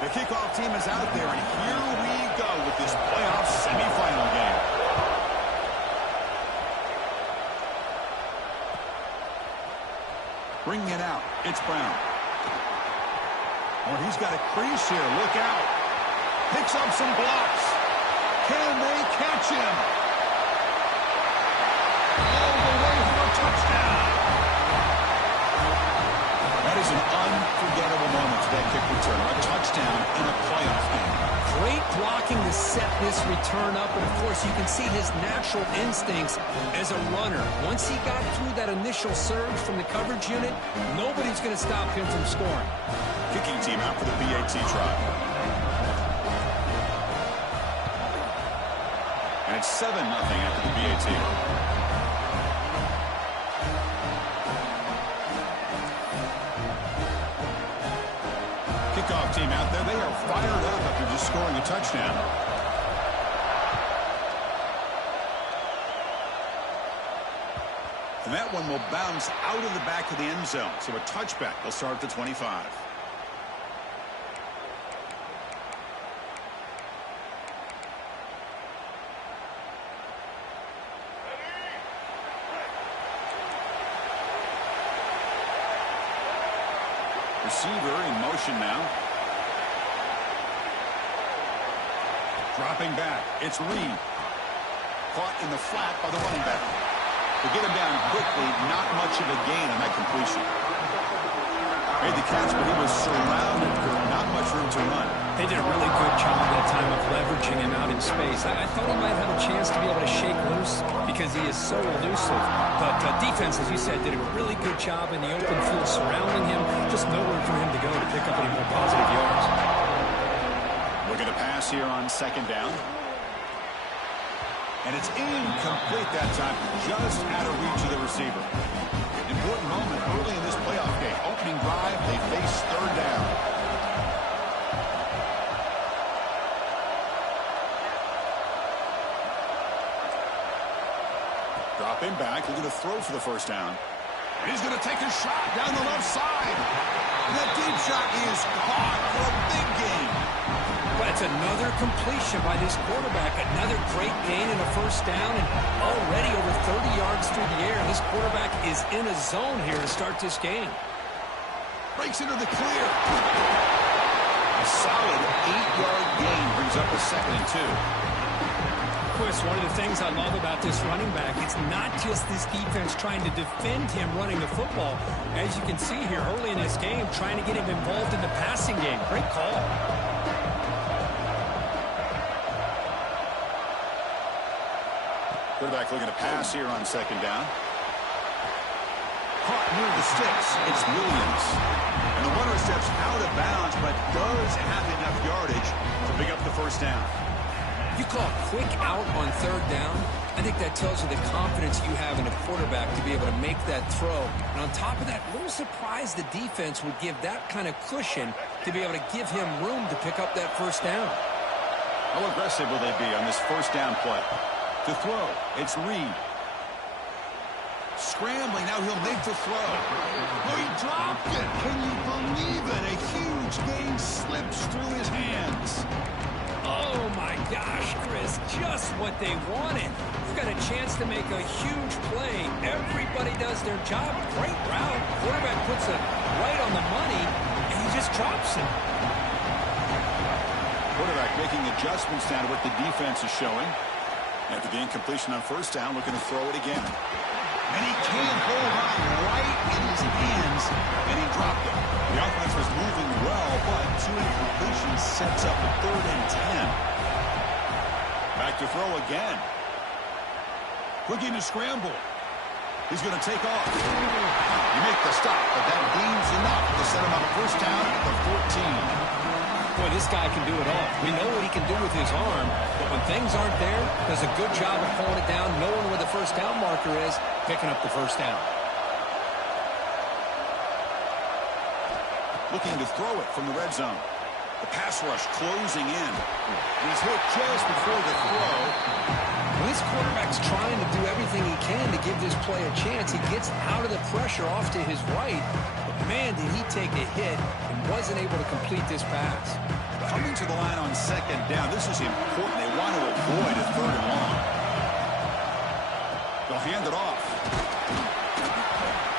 The kickoff team is out there, and here we go with this playoff semifinal game. Bringing it out, it's Brown. Oh, he's got a crease here. Look out. Picks up some blocks. Can they catch him? All the way for a touchdown. That is an unforgettable moment for that kick return. A touchdown in a playoff game. Great blocking to set this return up, and of course you can see his natural instincts as a runner. Once he got through that initial surge from the coverage unit, nobody's going to stop him from scoring. Kicking team out for the PAT try. And it's 7-0 after the PAT. Kickoff team out there. They are fired up after just scoring a touchdown. And that one will bounce out of the back of the end zone. So a touchback. They'll start at the 25. Receiver in motion now. Dropping back. It's Reed. Caught in the flat by the running back. To get him down quickly, not much of a gain on that completion. Made the catch, but he was surrounded for not much room to run. They did a really good job that time of leveraging him out in space. I thought he might have a chance to be able to shake loose because he is so elusive. But defense, as you said, did a really good job in the open field surrounding him. Just nowhere for him to go to pick up any more positive yards. Looking to pass here on second down. And it's incomplete that time, just out of reach of the receiver. Important moment early in this playoff game. Opening drive, they face third down. Dropping back, looking to throw for the first down. And he's going to take a shot down the left side. That deep shot is caught for a big gain. That's another completion by this quarterback. Another great gain in a first down, and already over 30 yards through the air. This quarterback is in a zone here to start this game. Breaks into the clear. A solid 8-yard gain brings up a 2nd and 2. Chris, one of the things I love about this running back, it's not just this defense trying to defend him running the football. As you can see here early in this game, trying to get him involved in the passing game. Great call. Quarterback looking to pass here on second down. Caught near the sticks. It's Williams. And the runner steps out of bounds, but does have enough yardage to pick up the first down. You call a quick out on third down, I think that tells you the confidence you have in a quarterback to be able to make that throw. And on top of that, a little surprised the defense would give that kind of cushion to be able to give him room to pick up that first down. How aggressive will they be on this first down play? To throw, it's Reed. Scrambling, now he'll make the throw. Oh, he dropped it. Can you believe it? A huge gain slips through his hands. Oh, my gosh, Chris, just what they wanted. You've got a chance to make a huge play. Everybody does their job. Great route. Quarterback puts it right on the money, and he just drops it. Quarterback making adjustments now to what the defense is showing. After the incompletion on first down, looking to throw it again. And he can't hold on right in his hands, and he dropped it. The offense was moving well, but 2 incompletions sets up a 3rd and 10. Back to throw again. Looking to scramble. He's going to take off. You make the stop, but that gains enough to set him on a first down at the 14. Boy, this guy can do it all. We know what he can do with his arm, but when things aren't there, does a good job of pulling it down, knowing where the first down marker is, picking up the first down. Looking to throw it from the red zone. The pass rush closing in. He's hit just before the throw. When this quarterback's trying to do everything he can to give this play a chance, he gets out of the pressure off to his right. But, man, did he take a hit and wasn't able to complete this pass. Coming to the line on second down, this is important. They want to avoid a third and long. They'll hand it off.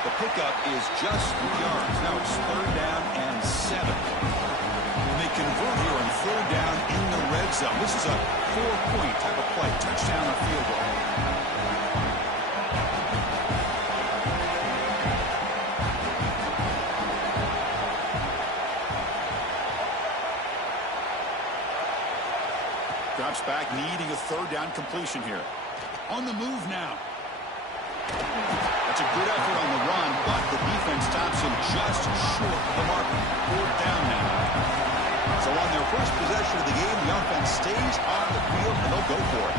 The pickup is just 3 yards. Now it's third down and 7. And they convert here on third down in the red zone. This is a 4-point type of play. Touchdown or field goal. Drops back, needing a third down completion here. On the move now. That's a good effort on the run, but the defense stops him just short of the marker. Fourth down now. So on their first possession of the game, the offense stays on the field, and they'll go for it.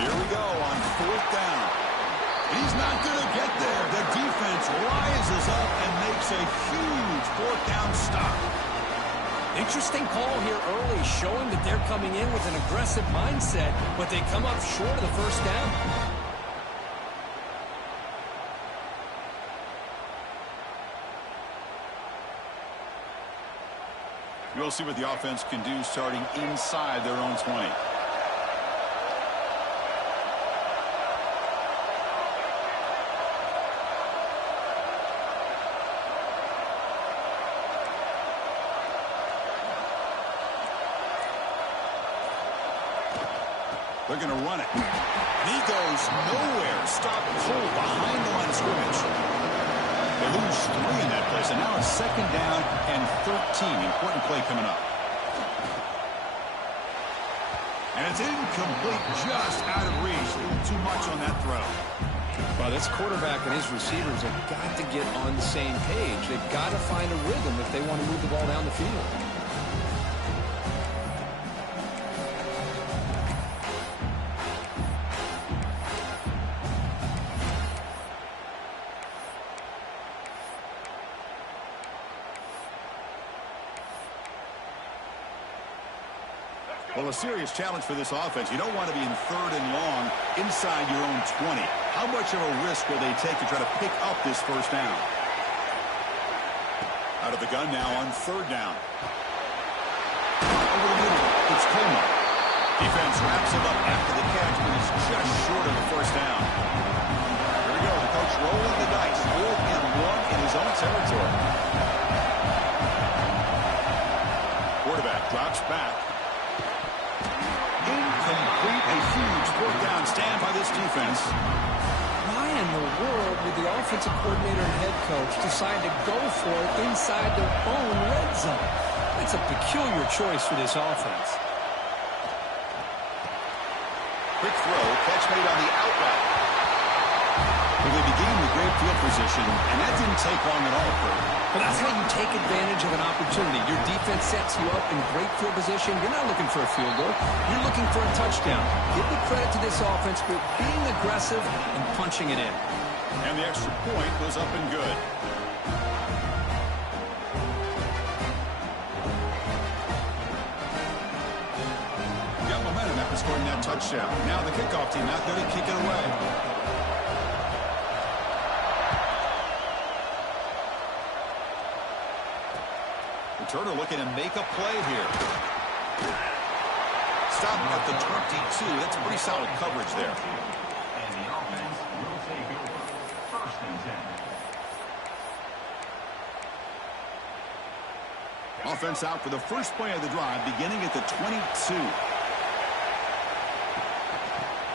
Here we go on fourth down. He's not going to get there. The defense rises up and makes a huge fourth down stop. Interesting call here early, showing that they're coming in with an aggressive mindset, but they come up short of the first down. We'll see what the offense can do starting inside their own 20. They're going to run it. And he goes nowhere. Stop cold behind the line of scrimmage. They lose 3 in that place, and now it's second down and 13. Important play coming up. And it's incomplete, just out of reach. A little too much on that throw. Well, this quarterback and his receivers have got to get on the same page. They've got to find a rhythm if they want to move the ball down the field. Well, a serious challenge for this offense. You don't want to be in third and long inside your own 20. How much of a risk will they take to try to pick up this first down? Out of the gun now on third down. Over the middle, it's Coleman. Defense wraps him up after the catch, but he's just short of the first down. Here we go, the coach rolling the dice. 4th and 1 in his own territory. Quarterback drops back. Incomplete, a huge fourth down stand by this defense. Why in the world would the offensive coordinator and head coach decide to go for it inside their own red zone? That's a peculiar choice for this offense. Quick throw, catch made on the out route. Well, they began with great field position, and that didn't take long at all, Kurt. But that's how you take advantage of an opportunity. Your defense sets you up in great field position. You're not looking for a field goal. You're looking for a touchdown. Give the credit to this offense for being aggressive and punching it in. And the extra point was up and good. Got momentum after scoring that touchdown. Now the kickoff team out there to kick it away. Turner looking to make a play here. Stop at the 22. That's pretty solid coverage there. And the offense will take over. 1st and 10. Offense out for the first play of the drive, beginning at the 22.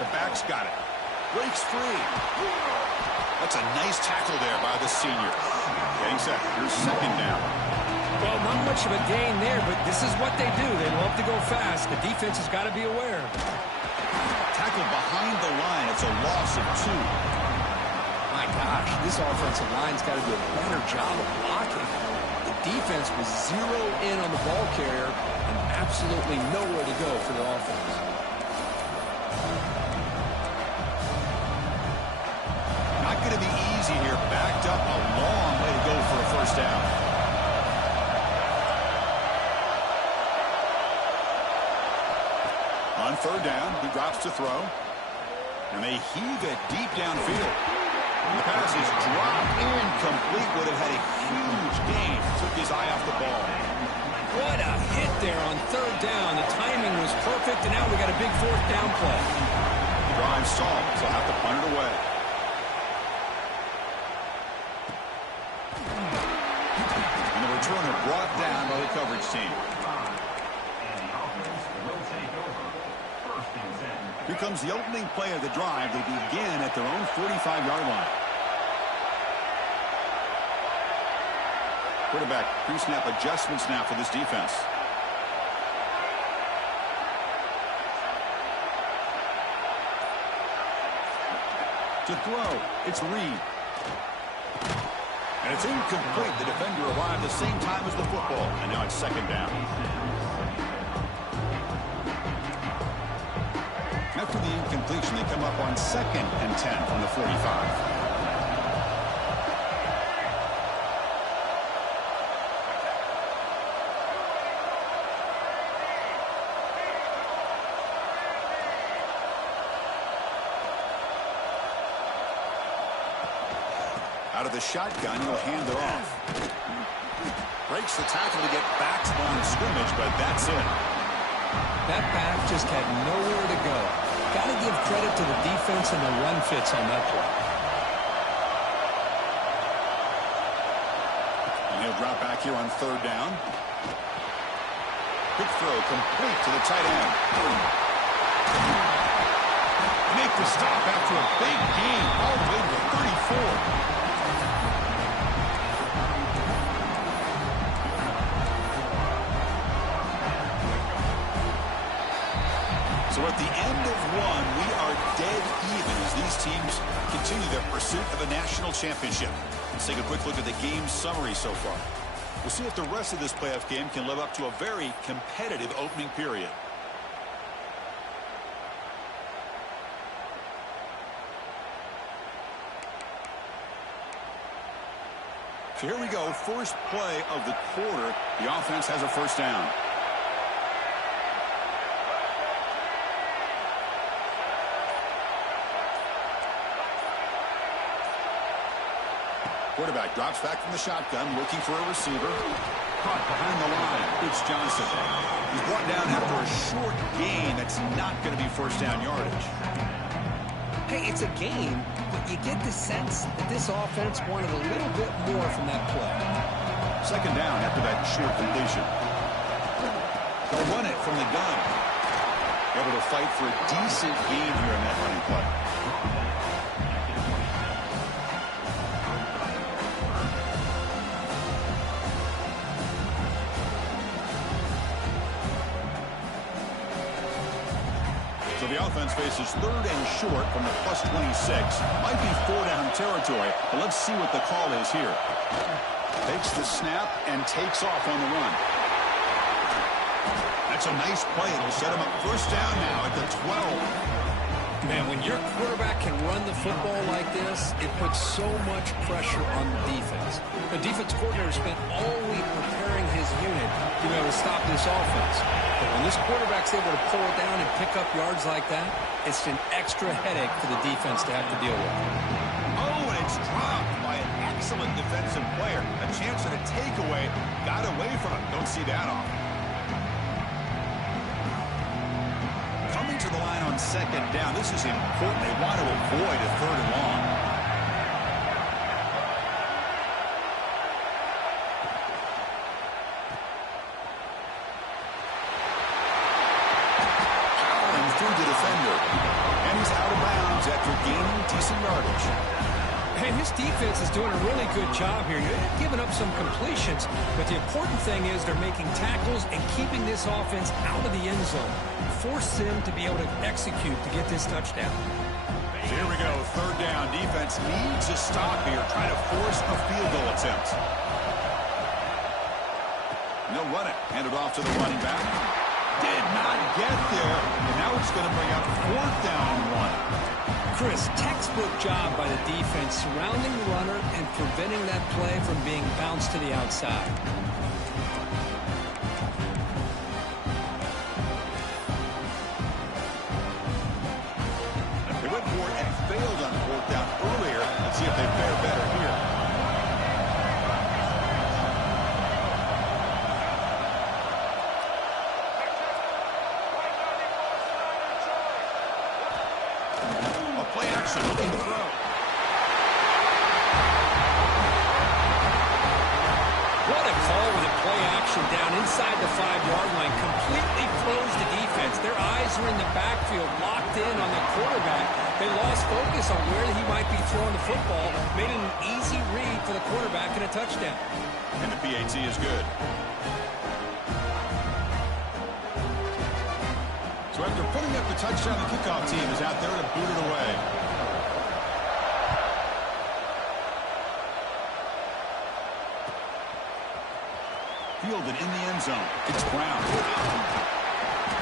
The back's got it. Breaks free. That's a nice tackle there by the senior. Getting set. Here's second down. Well, not much of a gain there, but this is what they do. They love to go fast. The defense has got to be aware. Tackle behind the line. It's a loss of 2. My gosh, this offensive line's got to do a better job of blocking. The defense was 0 in on the ball carrier and absolutely nowhere to go for the offense. Not going to be easy here. Backed up a long way to go for a first down. On third down, he drops to throw. And they heave it deep downfield. And the pass is dropped incomplete. Would have had a huge gain. Took his eye off the ball. What a hit there on third down. The timing was perfect, and now we got a big fourth down play. The drive stalled, so he'll have to punt it away. And the returner brought down by the coverage team. And the offense will take over. First and 10. Here comes the opening play of the drive. They begin at their own 45-yard line. Quarterback pre-snap adjustments now for this defense. To throw, it's Reed. And it's incomplete. The defender arrived the same time as the football. And now it's second down. After the incompletion, they come up on 2nd and 10 from the 45. Out of the shotgun, he'll hand it off. Breaks the tackle to get back to the line of scrimmage, but that's it. That back just had nowhere to go. Got to give credit to the defense and the run fits on that play. And he'll drop back here on third down. Quick throw complete to the tight end. Make the stop after a big gain all the way to the 34. So at the end of one, we are dead even as these teams continue their pursuit of a national championship. Let's take a quick look at the game summary so far. We'll see if the rest of this playoff game can live up to a very competitive opening period. So here we go, first play of the quarter. The offense has a first down. Quarterback drops back from the shotgun, looking for a receiver. Caught behind the line. It's Johnson. He's brought down after a short gain. That's not going to be first down yardage. Hey, it's a game, but you get the sense that this offense wanted a little bit more from that play. Second down after that short completion. They'll run it from the gun. Able to fight for a decent gain here in that running play. So the offense faces third and short from the +26. Might be four-down territory, but let's see what the call is here. Takes the snap and takes off on the run. That's a nice play. It'll set him up first down now at the 12. Man, when your quarterback can run the football like this, it puts so much pressure on the defense. The defense coordinator spent all week preparing his unit to be able to stop this offense. But when this quarterback's able to pull it down and pick up yards like that, it's an extra headache for the defense to have to deal with. Oh, and it's dropped by an excellent defensive player. A chance at a takeaway. Got away from him. Don't see that often. Coming to the line on second down. This is important. They want to avoid a third and long. Powering through the defender. And he's out of bounds after gaining decent yardage. Hey, his defense is doing a really good job here. They're giving up some completions, but the important thing is they're making tackles and keeping this offense out of the end zone. Force them to be able to execute to get this touchdown. So here we go, third down. Defense needs a stop here, trying to force a field goal attempt. And they'll run it. Hand it off to the running back. Did not get there. And now it's going to bring up fourth down and 1. Chris, textbook job by the defense surrounding the runner and preventing that play from being bounced to the outside. play action, looking to throw. What a call with a play action down inside the 5-yard line. Completely closed the defense. Their eyes were in the backfield, locked in on the quarterback. They lost focus on where he might be throwing the football. Made it an easy read for the quarterback and a touchdown. And the PAT is good. So after putting up the touchdown, the kickoff team is out there to boot it away. Fielded in the end zone. It's Brown.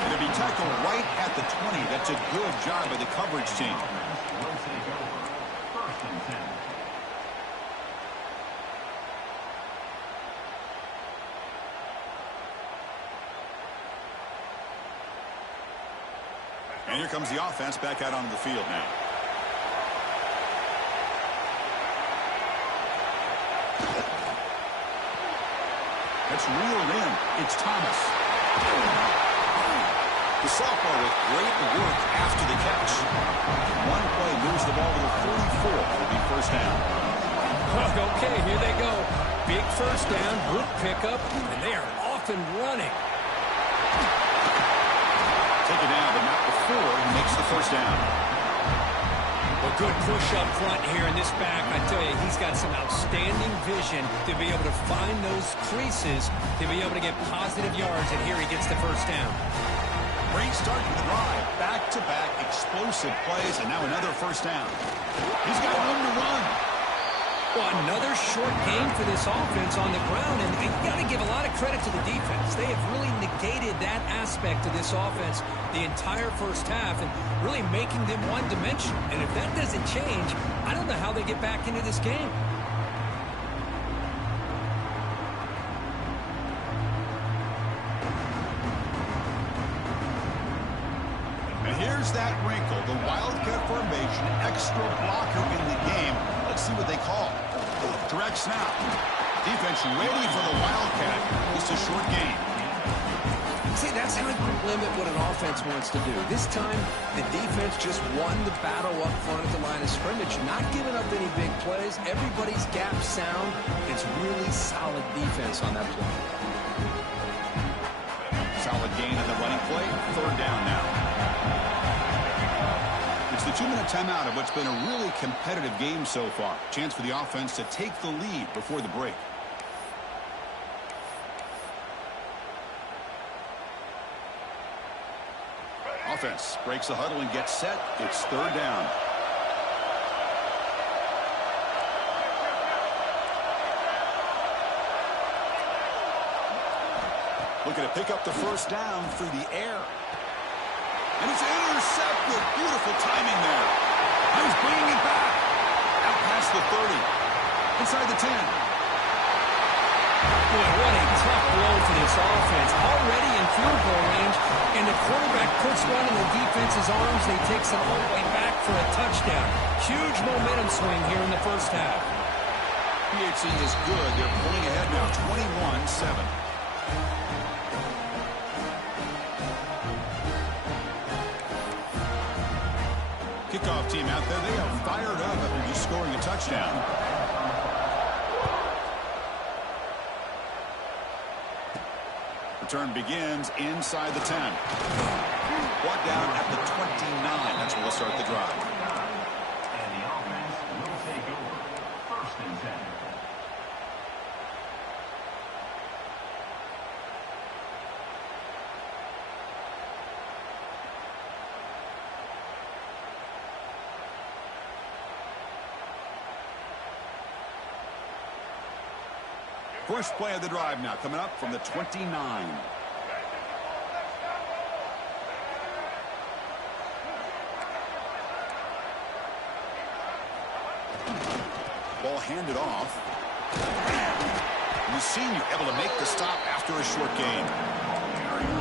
It'll be tackled right at the 20. That's a good job by the coverage team. Will take over. First and 10. And here comes the offense back out onto the field now. It's reeled in. It's Thomas. The sophomore with great work after the catch. One play moves the ball to the 44. It'll be first down. Okay, here they go. Big first down, group pickup, and they are off and running. Take it down, but not before he makes the first down. A good push up front here in this back. I tell you, he's got some outstanding vision to be able to find those creases, to be able to get positive yards, and here he gets the first down. Great start to the drive. Back-to-back explosive plays, and now another first down. He's got room to run. Well, another short game for this offense on the ground, and you got to give a lot of credit to the defense. They have really negated that aspect of this offense the entire first half and really making them one-dimensional. And if that doesn't change, I don't know how they get back into this game. And here's that wrinkle, the Wildcat formation, extra blocker in the game. Let's see what they call. Direct snap. Defense ready for the Wildcat. It's a short game. See, that's how you limit what an offense wants to do. This time, the defense just won the battle up front at the line of scrimmage, not giving up any big plays. Everybody's gap sound. It's really solid defense on that play. Solid gain on the running play. Third down now. It's the 2-minute timeout of what's been a really competitive game so far. Chance for the offense to take the lead before the break. Offense breaks the huddle and gets set. It's third down. Looking to pick up the first down through the air. And it's intercepted. Beautiful timing there. And he's bringing it back. Out past the 30. Inside the 10. Boy, what a tough blow for this offense. Already in field goal range, and the quarterback puts one in the defense's arms, and he takes it all the way back for a touchdown. Huge momentum swing here in the first half. PHC is good. They're pulling ahead now, 21-7. Kickoff team out there. They are fired up after just scoring a touchdown. Return begins inside the 10. Brought down at the 29. That's where we'll start the drive. And the offense will take over. First and 10. First play of the drive now coming up from the 29. Ball handed off. And the senior able to make the stop after a short gain.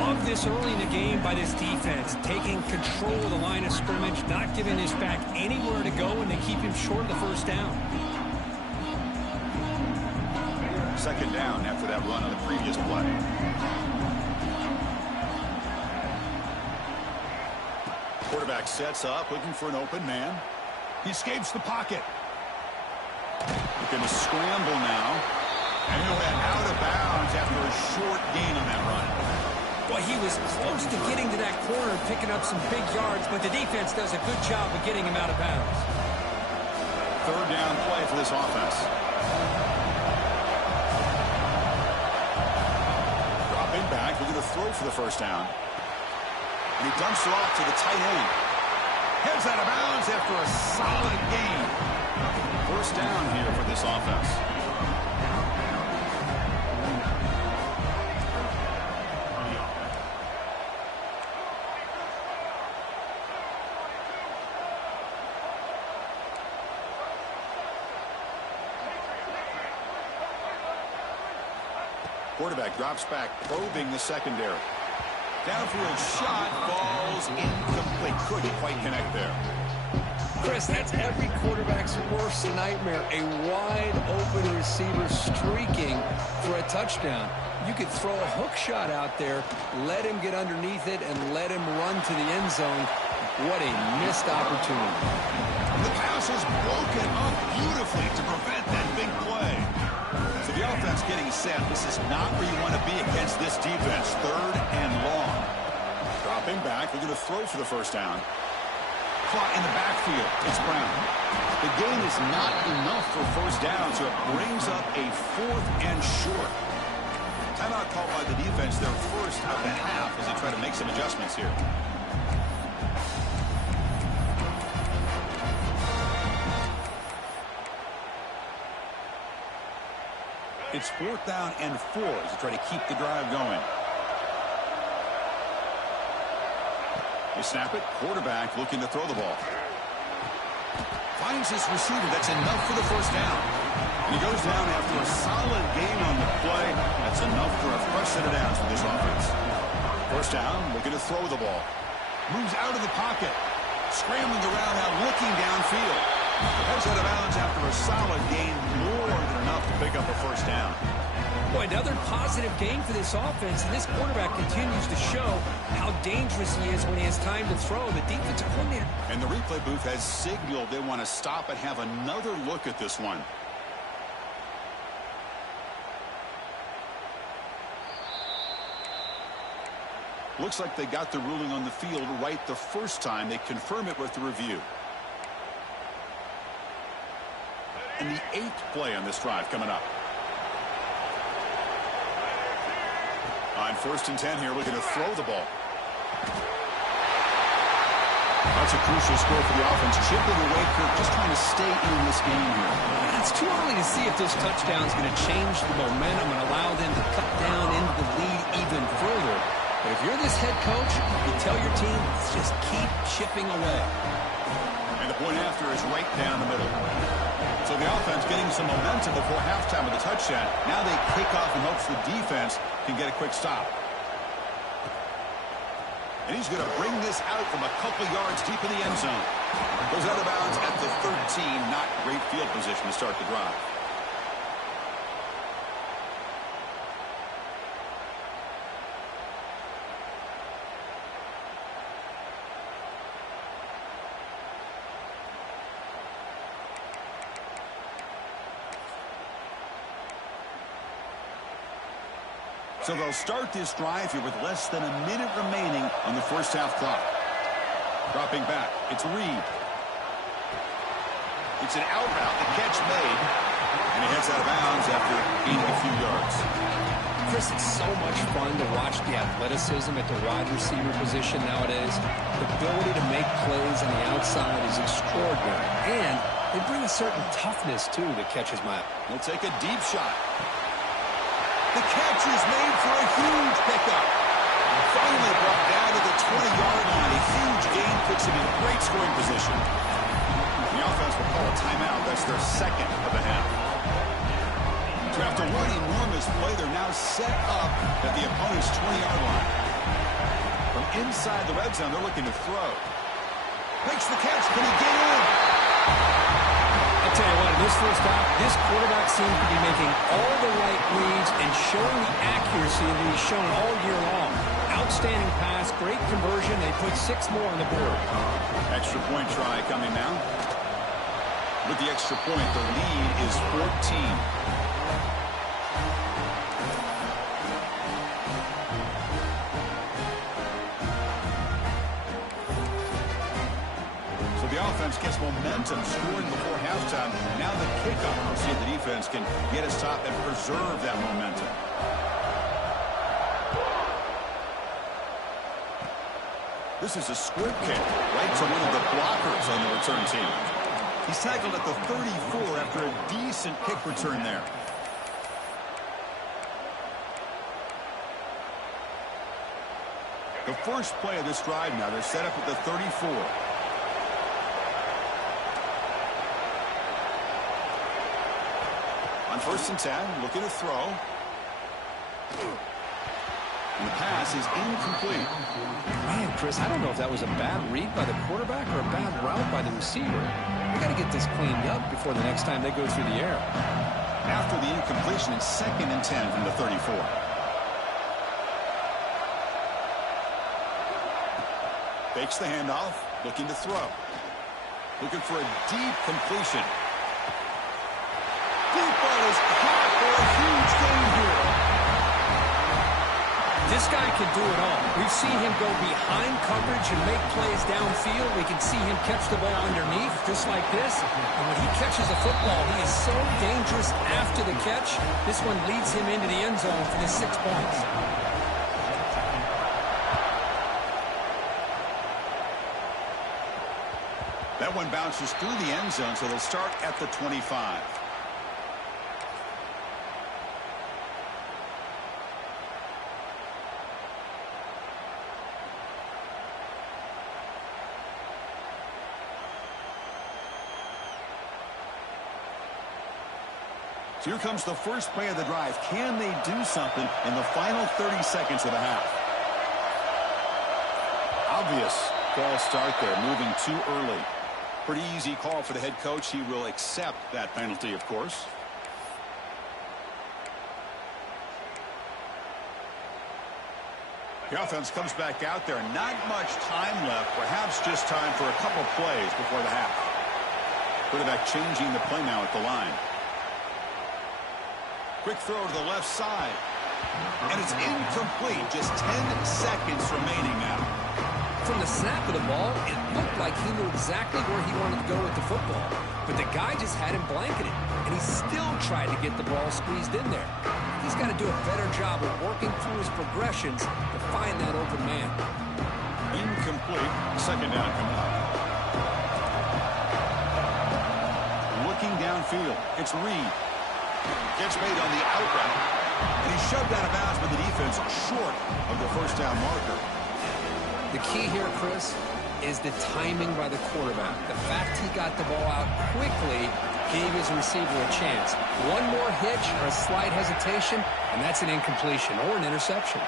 Love this early in the game by this defense, taking control of the line of scrimmage, not giving this back anywhere to go, and they keep him short of the first down. Second down after that run on the previous play. Quarterback sets up, looking for an open man. He escapes the pocket. Looking to scramble now. And he'll head out of bounds after a short gain on that run. Well, he was close to getting to that corner, picking up some big yards, but the defense does a good job of getting him out of bounds. Third down play for this offense. Dropping back, looking to throw for the first down. And he dumps it off to the tight end. Heads out of bounds after a solid gain. First down here for this offense. Quarterback drops back, probing the secondary. Downfield shot falls incomplete. Couldn't quite connect there. Chris, that's every quarterback's worst nightmare. A wide-open receiver streaking for a touchdown. You could throw a hook shot out there, let him get underneath it, and let him run to the end zone. What a missed opportunity. The pass is broken up beautifully to prevent that big play. So the offense getting set. This is not where you want to be against this defense. Third and long. Dropping back. They're going to throw for the first down. Caught in the backfield. It's Brown. The gain is not enough for first down, so it brings up a fourth and short. Timeout called by the defense, their first of the half, as they try to make some adjustments here. It's fourth down and 4 as they try to keep the drive going. They snap it. Quarterback looking to throw the ball. Finds his receiver. That's enough for the first down. And he goes down after a solid gain on the play. That's enough for a fresh set of downs for this offense. First down, looking to throw the ball. Moves out of the pocket. Scrambling around now, looking downfield. Heads out of bounds after a solid gain, more than enough to pick up a first down. Boy, another positive game for this offense, and this quarterback continues to show how dangerous he is when he has time to throw. The defensive coordinator. And the replay booth has signaled they want to stop and have another look at this one. Looks like they got the ruling on the field right the first time. They confirm it with the review. And the 8th play on this drive coming up. On first and 10 here, looking to throw the ball. That's a crucial score for the offense. Chipping away, Kirk, just trying to stay in this game here. It's too early to see if this touchdown is going to change the momentum and allow them to cut down into the lead even further. But if you're this head coach, you tell your team, just keep chipping away. And the point after is right down the middle. So the offense getting some momentum before halftime with the touchdown. Now they kick off in hopes the defense can get a quick stop. And he's going to bring this out from a couple yards deep in the end zone. Goes out of bounds at the 13. Not great field position to start the drive. So they'll start this drive here with less than a minute remaining on the first half clock. Dropping back, it's Reed. It's an out route, the catch made, and he heads out of bounds after gaining a few yards. Chris, it's so much fun to watch the athleticism at the wide receiver position nowadays. The ability to make plays on the outside is extraordinary, and they bring a certain toughness, too, that catches my eye. He'll take a deep shot. The catch is made for a huge pickup. Finally brought down to the 20-yard line. A huge gain puts him in great scoring position. The offense will call a timeout. That's their second of the half. So after one enormous play, they're now set up at the opponent's 20-yard line. From inside the red zone, they're looking to throw. Makes the catch. Can he get in? I'll tell you what, in this first half, this quarterback seems to be making all the right reads and showing the accuracy that he's shown all year long. Outstanding pass, great conversion. They put 6 more on the board. Extra point try coming now. With the extra point, the lead is 14. So the offense gets momentum, scoring before halftime. Now the kickoff. We'll see if the defense can get a stop and preserve that momentum. This is a squib kick right to one of the blockers on the return team. He's tackled at the 34 after a decent kick return there. The first play of this drive now, they're set up at the 34. On 1st and 10, looking to throw. And the pass is incomplete. Man, Chris, I don't know if that was a bad read by the quarterback or a bad route by the receiver. We got to get this cleaned up before the next time they go through the air. After the incompletion, it's 2nd and 10 from the 34. Fakes the handoff, looking to throw. Looking for a deep completion. Deep ball is caught for a huge gain here. This guy can do it all. We've seen him go behind coverage and make plays downfield. We can see him catch the ball underneath, just like this. And when he catches a football, he is so dangerous after the catch. This one leads him into the end zone for the 6 points. That one bounces through the end zone, so they'll start at the 25. So here comes the first play of the drive. Can they do something in the final 30 seconds of the half? Obvious false start there, moving too early. Pretty easy call for the head coach. He will accept that penalty, of course. The offense comes back out there. Not much time left. Perhaps just time for a couple plays before the half. Quarterback changing the play now at the line. Quick throw to the left side. And it's incomplete. Just 10 seconds remaining now. From the snap of the ball, it looked like he knew exactly where he wanted to go with the football. But the guy just had him blanketed. And he still tried to get the ball squeezed in there. He's got to do a better job of working through his progressions to find that open man. Incomplete. 2nd down coming up. Looking downfield. It's Reed. Gets made on the out route. And he's shoved out of bounds by the defense short of the 1st down marker. The key here, Chris, is the timing by the quarterback. The fact he got the ball out quickly gave his receiver a chance. One more hitch or a slight hesitation, and that's an incompletion or an interception.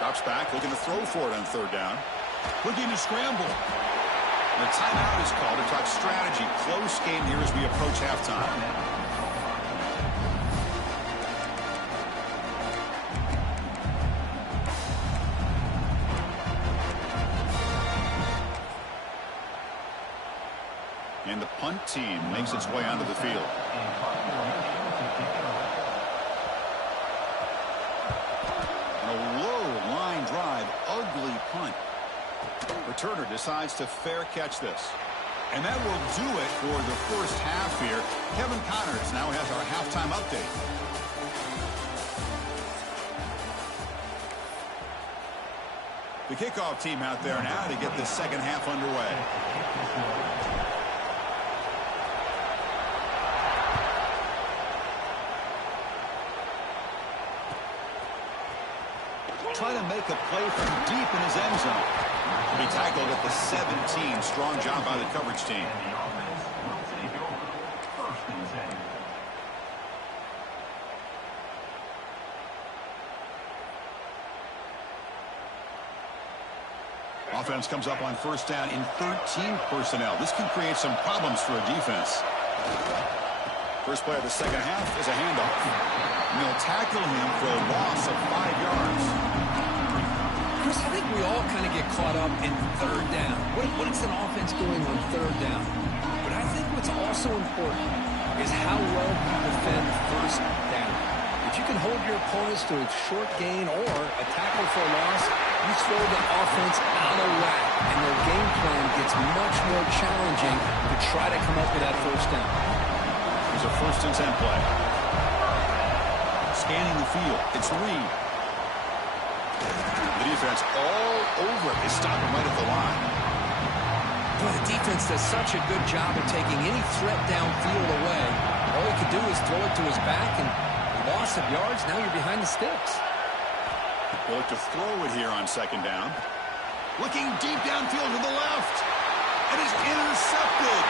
Drops back, looking to throw for it on 3rd down. Looking to scramble. The timeout is called to talk strategy. Close game here as we approach halftime. And the punt team makes its way onto the field. And a low line drive, ugly punt. Returner decides to fair catch this. And that will do it for the first half here. Kevin Connors now has our halftime update. The kickoff team out there now to get the second half underway. Trying to make a play from deep in his end zone. Be tackled at the 17. Strong job by the coverage team. Offense comes up on 1st down in 13 personnel. This can create some problems for a defense. First play of the second half is a handoff. And they'll tackle him for a loss of 5 yards. Chris, I think we all kind of get caught up in third down. What is an offense doing on third down? But I think what's also important is how well you defend first down. If you can hold your opponents to a short gain or a tackle for a loss, you throw the offense out of whack, and their game plan gets much more challenging to try to come up with that first down. Here's a 1st and 10 play. Scanning the field. It's Reed. The defense all over it. They stop him right at the line. Boy, the defense does such a good job of taking any threat downfield away. All he could do is throw it to his back, and loss of yards, now you're behind the sticks. They look to throw it here on 2nd down. Looking deep downfield to the left. And it's intercepted.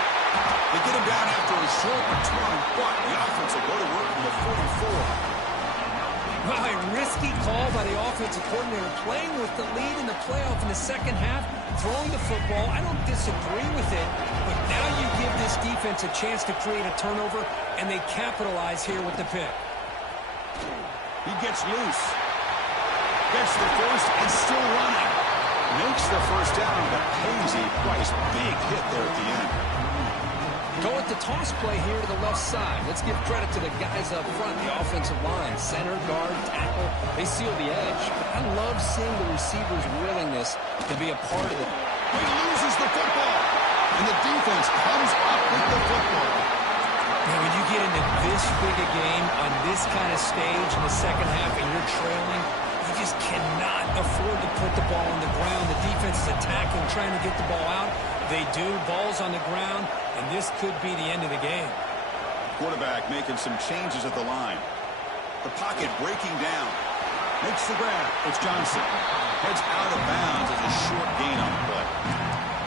They get him down after a short return, but the offense will go to work from the 44. Well, a risky call by the offensive coordinator, playing with the lead in the playoff in the second half, throwing the football. I don't disagree with it, but now you give this defense a chance to create a turnover, and they capitalize here with the pick. He gets loose. Gets the first and still running. Makes the first down, but pays a price. Big hit there at the end. Go with the toss play here to the left side. Let's give credit to the guys up front, the offensive line, center, guard, tackle. They seal the edge. I love seeing the receiver's willingness to be a part of it. He loses the football, and the defense comes up with the football. Now, when you get into this big a game on this kind of stage in the second half and you're trailing, you just cannot afford to put the ball on the ground. The defense is attacking, trying to get the ball out. They do. Ball's on the ground, and this could be the end of the game. Quarterback making some changes at the line. The pocket breaking down. Makes the grab. It's Johnson. Heads out of bounds as a short gain on the play.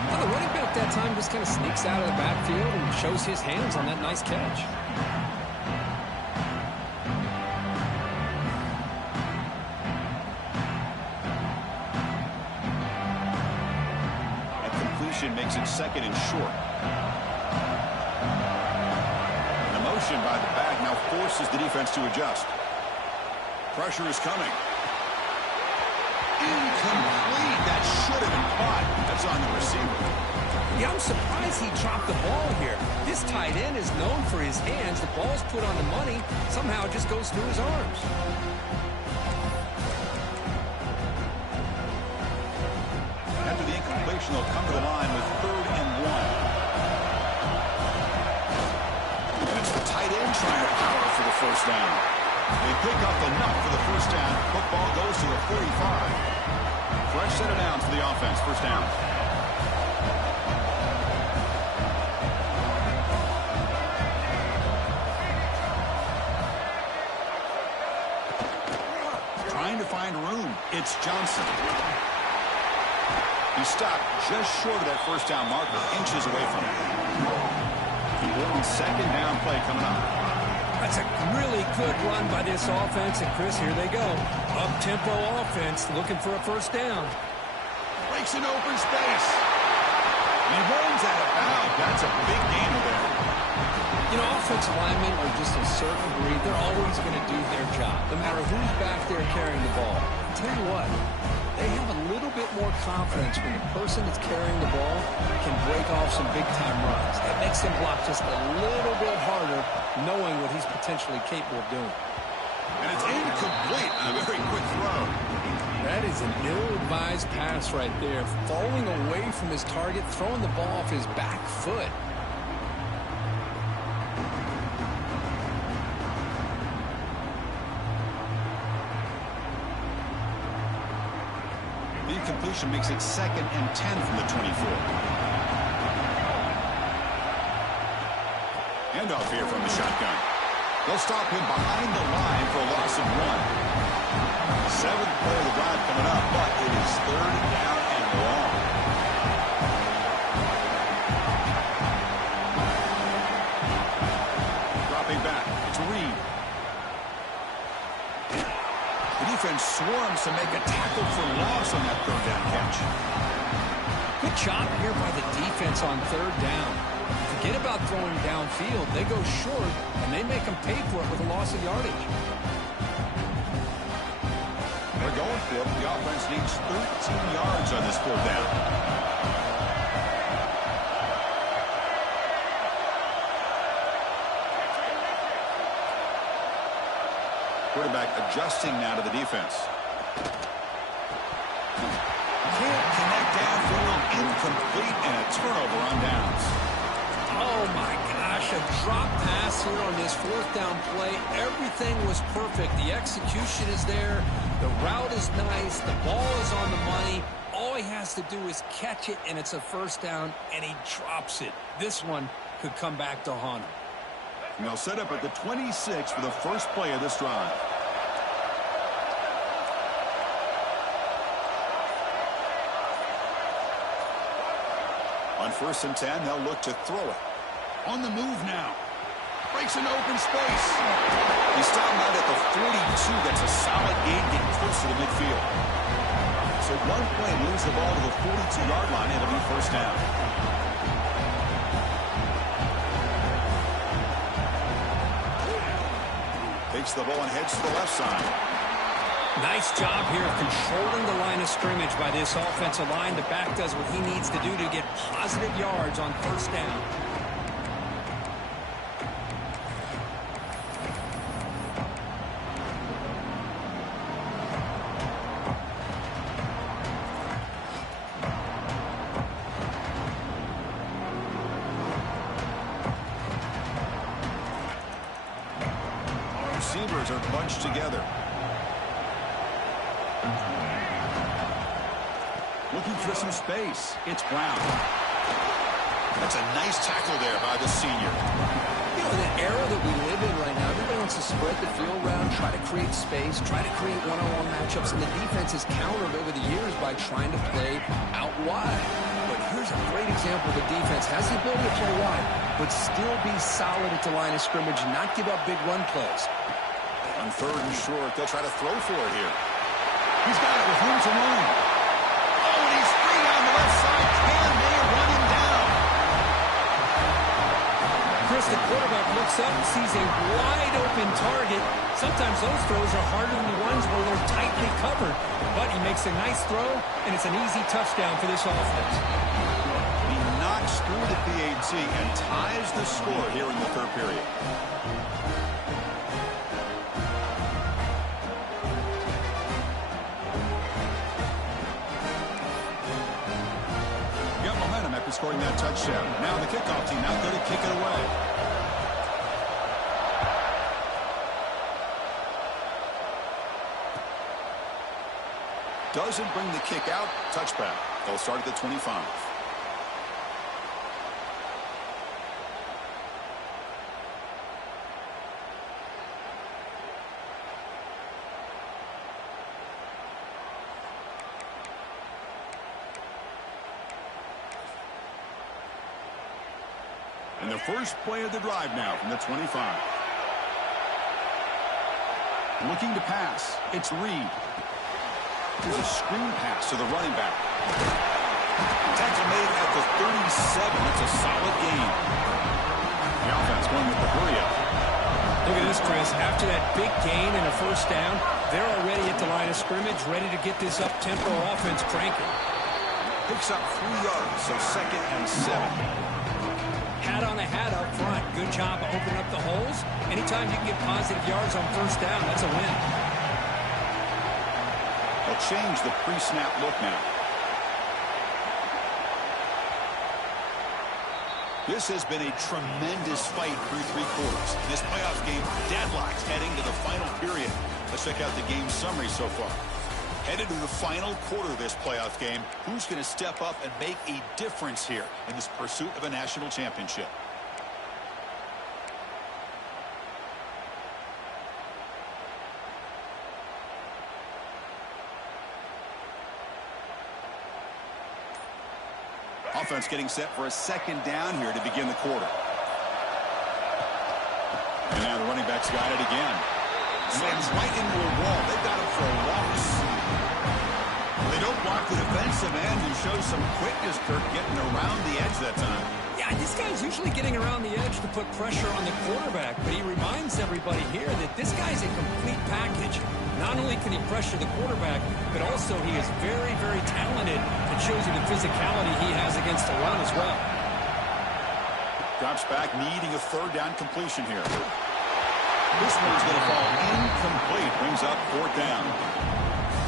Well, the running back that time just kind of sneaks out of the backfield and shows his hands on that nice catch. Makes it 2nd and short. The motion by the back now forces the defense to adjust. Pressure is coming. Incomplete. That should have been caught. That's on the receiver. Yeah, I'm surprised he dropped the ball here. This tight end is known for his hands. The ball's put on the money. Somehow it just goes through his arms. After the incompletion, they'll come to the line with 3rd and 1. And it's the tight end trying to power for the first down. They pick up enough for the first down. Football goes to the 45. Fresh set of downs for the offense. First down. Trying to find room. It's Johnson. He stopped just short of that first down marker, inches away from it. Important 2nd down play coming up. That's a really good run by this offense. And, Chris, here they go. Up-tempo offense looking for a first down. Breaks an open space. And he runs out of bounds. That's a big gain there. You know, offensive linemen are just a certain breed. They're always going to do their job, no matter who's back there carrying the ball. I'll tell you what, they have a little bit more confidence when the person that's carrying the ball can break off some big-time runs. That makes them block just a little bit harder, knowing what he's potentially capable of doing. And it's incomplete on a very quick throw. That is an ill-advised pass right there. Falling away from his target, throwing the ball off his back foot. The incompletion makes it 2nd and 10 from the 24. Handoff here from the shotgun. They'll stop him behind the line for a loss of 1. 7th play of the drive coming up, but it is 3rd down and long. Dropping back, it's Reed. The defense swarms to make a tackle for loss on that 3rd down catch. Good job here by the defense on 3rd down. Forget about throwing downfield. They go short, and they make them pay for it with a loss of yardage. They're going for it. The offense needs 13 yards on this fourth down. Quarterback adjusting now to the defense. Can't connect downfield, incomplete, and a turnover on downs. Oh, my gosh, a drop pass here on this fourth down play. Everything was perfect. The execution is there. The route is nice. The ball is on the money. All he has to do is catch it, and it's a first down, and he drops it. This one could come back to haunt him. And they'll set up at the 26 for the first play of this drive. On 1st and 10, they'll look to throw it. On the move now. Breaks an open space. He's stopped out at the 42. That's a solid gain, getting closer to midfield. So one play, moves the ball to the 42-yard line. It'll be first down. Takes the ball and heads to the left side. Nice job here of controlling the line of scrimmage by this offensive line. The back does what he needs to do to get positive yards on first down. Our receivers are bunched together. Looking for some space. It's Brown. That's a nice tackle there by the senior. You know, in the era that we live in right now, everybody wants to spread the field around, try to create space, try to create one-on-one matchups, and the defense has countered over the years by trying to play out wide. But here's a great example. The defense has the ability to play wide, but still be solid at the line of scrimmage and not give up big run plays. On 3rd and short, they'll try to throw for it here. He's got it with room to run. Oh, and he's free on the left side. Can they run him down? Chris, the quarterback looks up and sees a wide-open target. Sometimes those throws are harder than the ones where they're tightly covered. But he makes a nice throw, and it's an easy touchdown for this offense. He knocks through the PAT and ties the score here in the 3rd period. Scoring that touchdown. Now the kickoff team out there to kick it away. Doesn't bring the kick out. Touchback. They'll start at the 25. And the first play of the drive now from the 25. Looking to pass. It's Reed. Here's a screen pass to the running back. Tackle made at the 37. That's a solid gain. The offense going with the hurry up. Look at this, Chris. After that big gain and a first down, they're already at the line of scrimmage, ready to get this up-tempo offense cranking. Picks up 3 yards, so 2nd and 7. Hat on a hat up front. Good job of opening up the holes. Anytime you can get positive yards on first down, that's a win. They'll change the pre-snap look now. This has been a tremendous fight through 3 quarters. This playoff game deadlocked heading to the final period. Let's check out the game summary so far. Headed to the final quarter of this playoff game, who's going to step up and make a difference here in this pursuit of a national championship? Offense getting set for a 2nd down here to begin the quarter. And now the running back's got it again. Slams right into a wall. They've got him for a loss. They don't block the defensive end, who shows some quickness, Kirk, getting around the edge that time. Yeah, Yeah, this guy's usually getting around the edge to put pressure on the quarterback, but he reminds everybody here that this guy's a complete package. Not only can he pressure the quarterback, but also he is very, very talented. It shows you the physicality he has against the run as well. Drops back, needing a third down completion here. This one's going to fall incomplete. Brings up fourth down.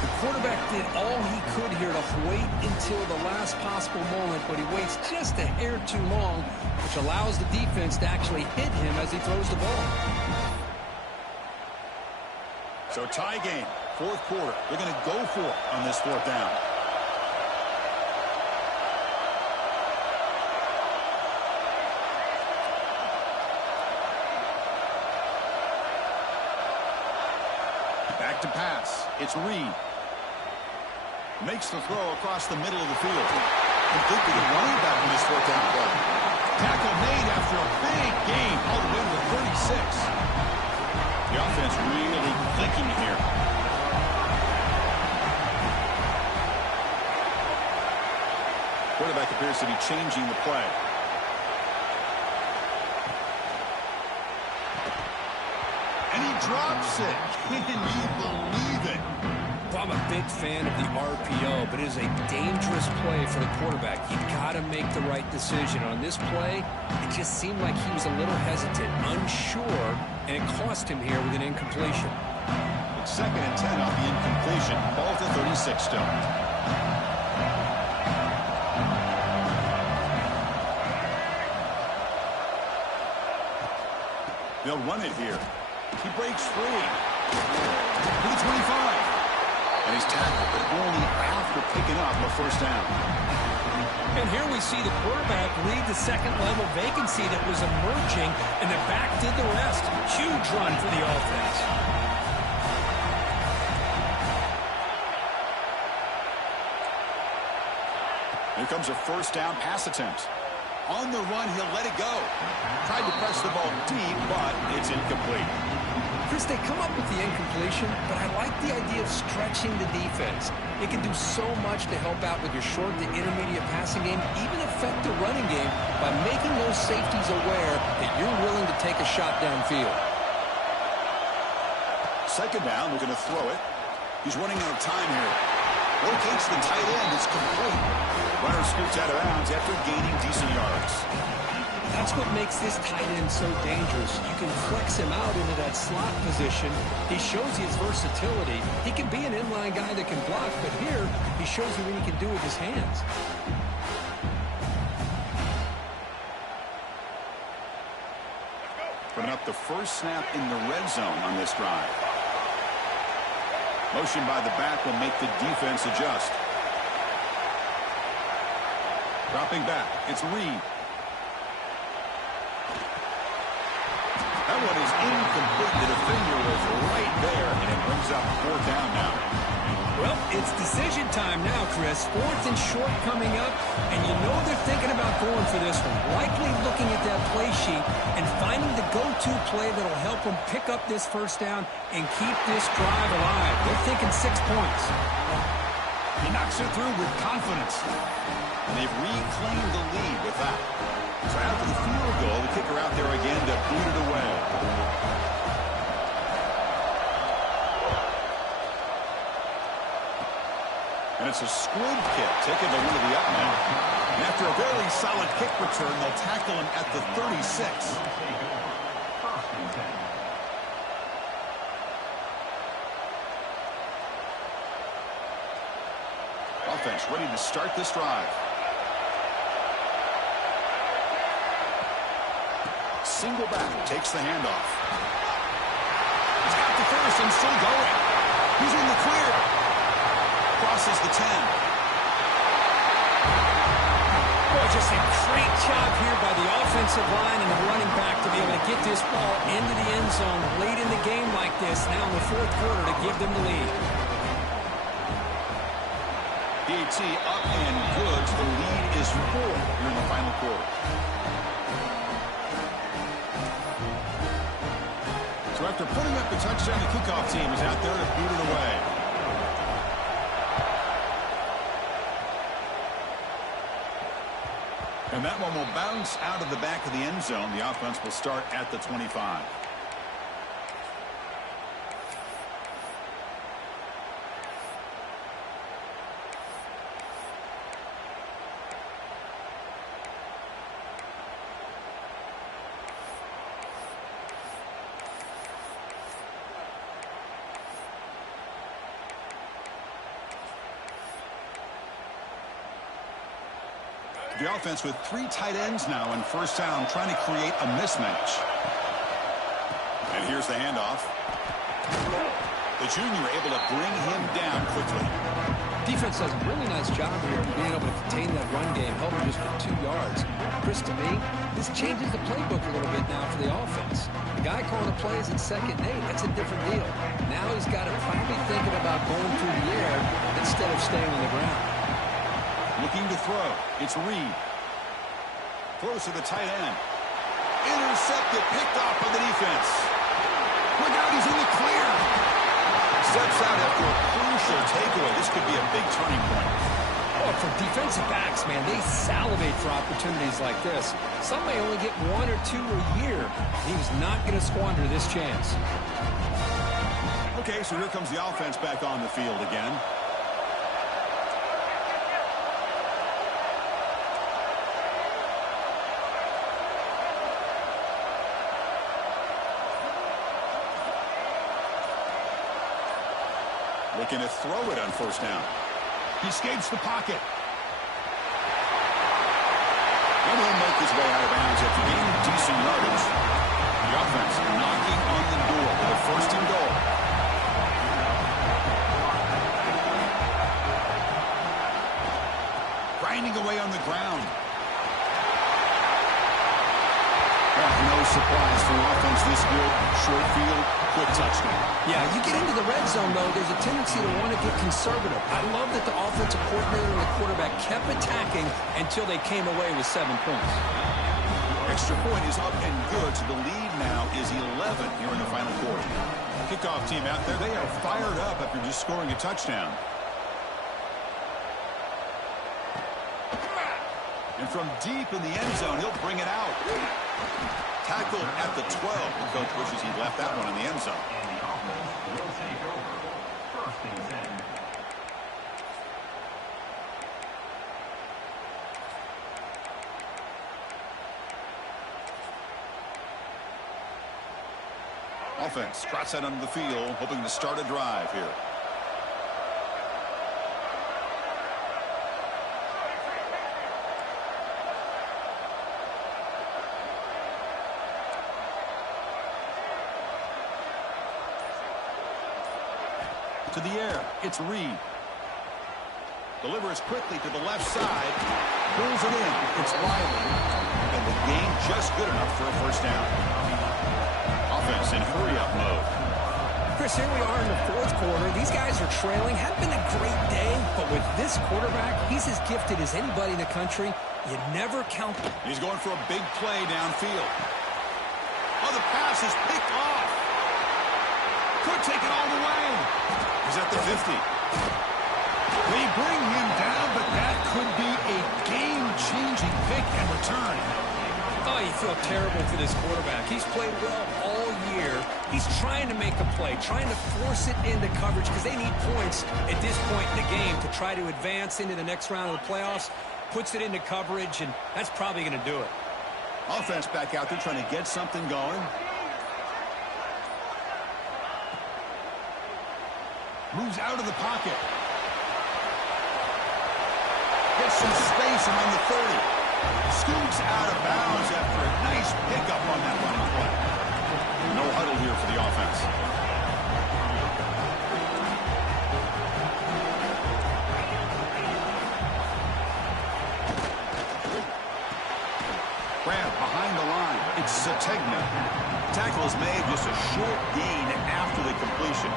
The quarterback did all he could here to wait until the last possible moment, but he waits just a hair too long, which allows the defense to actually hit him as he throws the ball. So tie game, fourth quarter. They're going to go for it on this fourth down. Back to pass. It's Reed. Makes the throw across the middle of the field. Complete to the running back in this fourth down play. Tackle made after a big gain all the way to the 36. The offense really clicking here. Quarterback appears to be changing the play. And he drops it. Can you believe it? Well, I'm a big fan of the RPO, but it is a dangerous play for the quarterback. You've got to make the right decision. On this play, it just seemed like he was a little hesitant, unsure, and it cost him here with an incompletion. It's 2nd and 10 on the incompletion. Ball to 36 still. They'll run it here. He breaks free. To the 25. And he's tackled, but only after picking up a first down. And here we see the quarterback lead the second-level vacancy that was emerging, and the back did the rest. Huge run for the offense. Here comes a first down pass attempt. On the run, he'll let it go. Tried to press the ball deep, but it's incomplete. Chris, they come up with the incompletion, but I like the idea of stretching the defense. It can do so much to help out with your short to intermediate passing game, even affect the running game by making those safeties aware that you're willing to take a shot downfield. Second down, we're going to throw it. He's running out of time here. Locates the tight end. It's complete. Runner scoots out of bounds after gaining decent yards. That's what makes this tight end so dangerous. You can flex him out into that slot position. He shows his versatility. He can be an inline guy that can block, but here he shows you what he can do with his hands. Putting up the first snap in the red zone on this drive. Motion by the back will make the defense adjust. Dropping back, it's Reed. That one is incomplete. The defender was right there, and it brings up fourth down now. Well, it's decision time now, Chris. Fourth and short coming up, and you know they're thinking about going for this one. Likely looking at that play sheet and finding the go-to play that'll help them pick up this first down and keep this drive alive. They're thinking 6 points. He knocks it through with confidence. And they've reclaimed the lead with that. So after the field goal, the kicker out there again to boot it away. And it's a squib kick taken to one of the up men. And after a very solid kick return, they'll tackle him at the 36. Offense ready to start this drive. Single back, takes the handoff. He's got the first and still going. He's in the clear. Crosses the 10. Boy, just a great job here by the offensive line and the running back to be able to get this ball into the end zone late in the game like this, now in the fourth quarter to give them the lead. DT up and good. The lead is 4 here in the final quarter. So after putting up the touchdown, the kickoff team is out there to boot it away. And And that one will bounce out of the back of the end zone. The offense will start at the 25. The offense with 3 tight ends now in first down, trying to create a mismatch. And here's the handoff. The junior able to bring him down quickly. Defense does a really nice job here of being able to contain that run game, helping just for 2 yards. Chris, to me, this changes the playbook a little bit now for the offense. The guy calling the plays at 2nd and 8, that's a different deal. Now he's got to probably thinking about going through the air instead of staying on the ground. Looking to throw. It's Reed. Throws to the tight end. Intercepted, picked off by the defense. Look out, he's in the clear. Steps out after a crucial takeaway. This could be a big turning point. Oh, for defensive backs, man, they salivate for opportunities like this. Some may only get 1 or 2 a year. He was not going to squander this chance. Okay, so here comes the offense back on the field again. Looking to throw it on first down. He escapes the pocket. And he'll make his way out of bounds after gaining decent yardage. The offense knocking on the door with a 1st and goal. Grinding away on the ground. No surprise for offense this good. Short field, quick touchdown. Yeah, you get into the red zone, though, there's a tendency to want to get conservative. I love that the offensive coordinator and the quarterback kept attacking until they came away with 7 points. Extra point is up and good, so the lead now is 11 here in the final quarter. Kickoff team out there, they are fired up after just scoring a touchdown. And from deep in the end zone, he'll bring it out. Tackled at the 12. The coach wishes he left that one in the end zone. And the offense will take over. 1st and 10. Offense trots out onto the field, hoping to start a drive here. To the air, it's Reed. Delivers quickly to the left side. Pulls it in. It's Riley. And the game just good enough for a first down. Offense in hurry-up mode. Chris, here we are in the 4th quarter. These guys are trailing. Hadn't been a great day, but with this quarterback, he's as gifted as anybody in the country. You never count them. He's going for a big play downfield. Oh, the pass is picked off. Could take it all the way. He's at the 50. They bring him down, but that could be a game-changing pick and return. Oh, you feel terrible for this quarterback. He's played well all year. He's trying to make a play, trying to force it into coverage because they need points at this point in the game to try to advance into the next round of the playoffs. Puts it into coverage, and that's probably going to do it. Offense back out there trying to get something going. Moves out of the pocket. Gets some space around the 30. Scoots out of bounds after a nice pickup on that running play. No huddle here for the offense. Grab behind the line. It's Sategna. Tackle is made, just a short gain after the completion.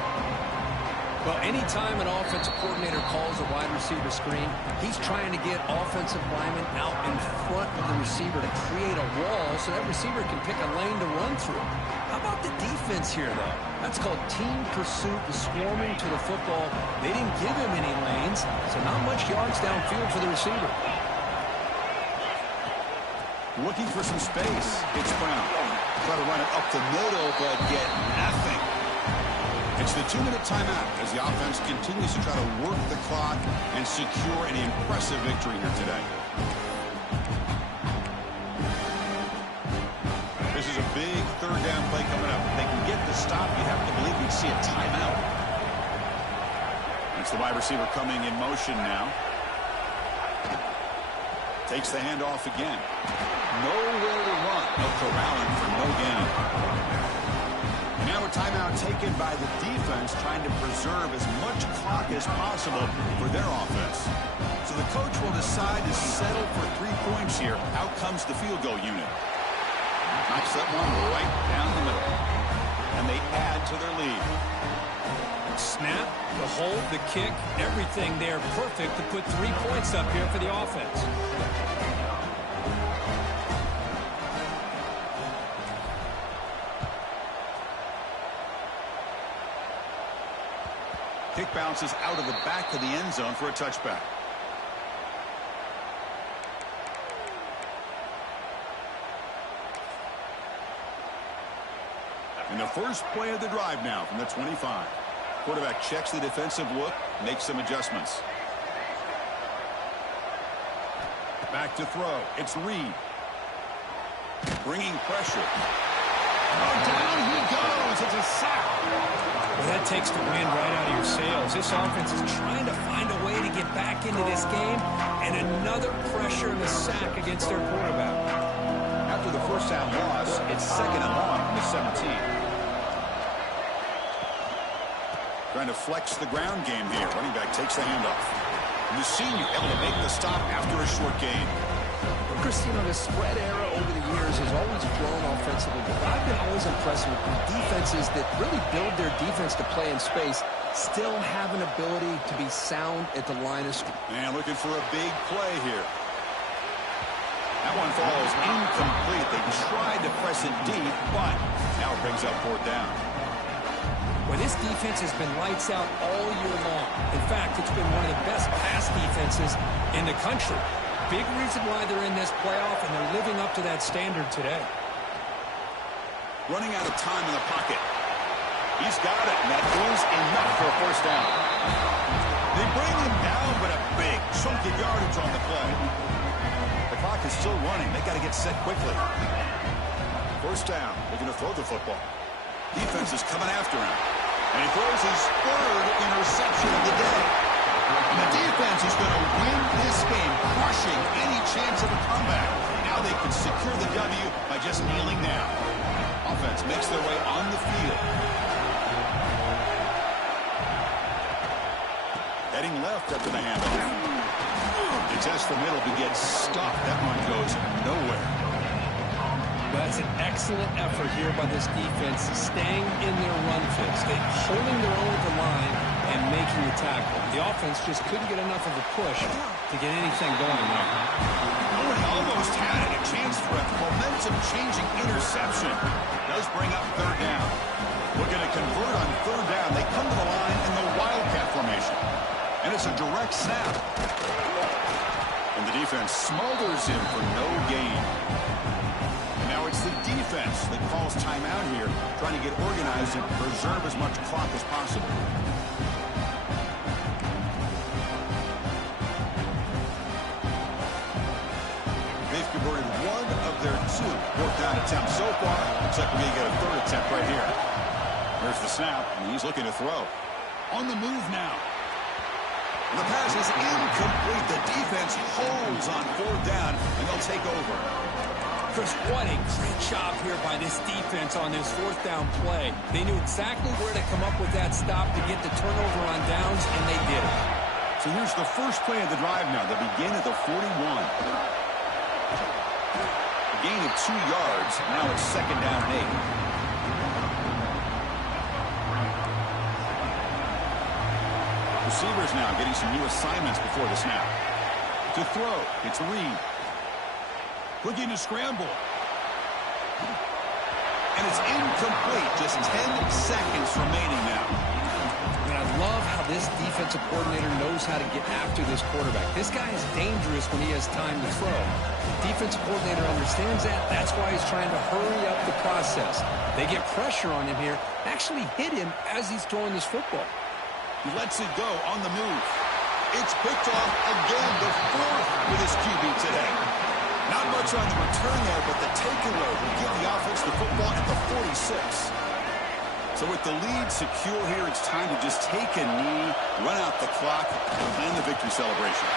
Well, anytime an offensive coordinator calls a wide receiver screen, he's trying to get offensive linemen out in front of the receiver to create a wall so that receiver can pick a lane to run through. How about the defense here, though? That's called team pursuit, the swarming to the football. They didn't give him any lanes, so not much yards downfield for the receiver. Looking for some space. It's Brown. Try to run it up the middle, but get nothing. It's the 2-minute timeout as the offense continues to try to work the clock and secure an impressive victory here today. This is a big third down play coming up. If they can get the stop, you have to believe you'd see a timeout. It's the wide receiver coming in motion now. Takes the handoff again. Nowhere to run. No corralling for no gain. Now a timeout taken by the defense, trying to preserve as much clock as possible for their offense. So the coach will decide to settle for 3 points here. Out comes the field goal unit. Knocks that one right down the middle. And they add to their lead. Snap, the hold, the kick, everything there perfect to put 3 points up here for the offense. Kick bounces out of the back of the end zone for a touchback. And the first play of the drive now from the 25. Quarterback checks the defensive look, makes some adjustments. Back to throw. It's Reed. Bringing pressure. Oh, down he goes. It's a sack. Well, that takes the wind right out of your sails. This offense is trying to find a way to get back into this game, and another pressure and a sack against their quarterback. After the first down loss, it's 2nd and long from the 17. Trying to flex the ground game here. Running back takes the handoff. And the senior able to make the stop after a short gain. Chris, you know, the spread era over the years has always grown offensively, but I've been always impressed with defenses that really build their defense to play in space, still have an ability to be sound at the line of scrimmage. And looking for a big play here. That one falls incomplete. They tried to press it deep, but now it brings up 4th down. Well, this defense has been lights out all year long. In fact, it's been one of the best pass defenses in the country. Big reason why they're in this playoff, and they're living up to that standard today. Running out of time in the pocket. He's got it, and that is enough for a 1st down. They bring him down, but a big chunk of yardage on the play. The clock is still running. They got to get set quickly. 1st down. They're going to throw the football. Defense is coming after him. And he throws his 3rd interception of the day. And the defense is going to win this game, crushing any chance of a comeback. Now they can secure the W by just kneeling down. Offense makes their way on the field. Heading left after the handoff. They test the middle to get stuffed. That one goes nowhere. That's an excellent effort here by this defense, staying in their run fix, holding their own at the line and making the tackle. The offense just couldn't get enough of a push to get anything going there. Oh, it almost had it. A chance for a momentum-changing interception. Does bring up 3rd down. Looking to convert on 3rd down. They come to the line in the wildcat formation. And it's a direct snap. And the defense smothers him for no gain. Now it's the defense that calls timeout here, trying to get organized and preserve as much clock as possible. They've converted 1 of their 2 4th down attempts so far. Looks like we're going to get a 3rd attempt right here. There's the snap, and he's looking to throw. On the move now. The pass is incomplete. The defense holds on 4th down, and they'll take over. Chris, what a great job here by this defense on this 4th down play. They knew exactly where to come up with that stop to get the turnover on downs, and they did it. So here's the first play of the drive now. They begin at the 41. A gain of 2 yards. Now it's 2nd down and 8. Receivers now getting some new assignments before the snap. To throw, it's Reed. Looking to scramble. And it's incomplete. Just 10 seconds remaining now. And I love how this defensive coordinator knows how to get after this quarterback. This guy is dangerous when he has time to throw. The defensive coordinator understands that. That's why he's trying to hurry up the process. They get pressure on him here, actually hit him as he's throwing this football. He lets it go on the move. It's picked off again, the fourth with his QB today. Not much on the return there, but the takeaway will give the offense the football at the 46. So with the lead secure here, it's time to just take a knee, run out the clock, and plan the victory celebration.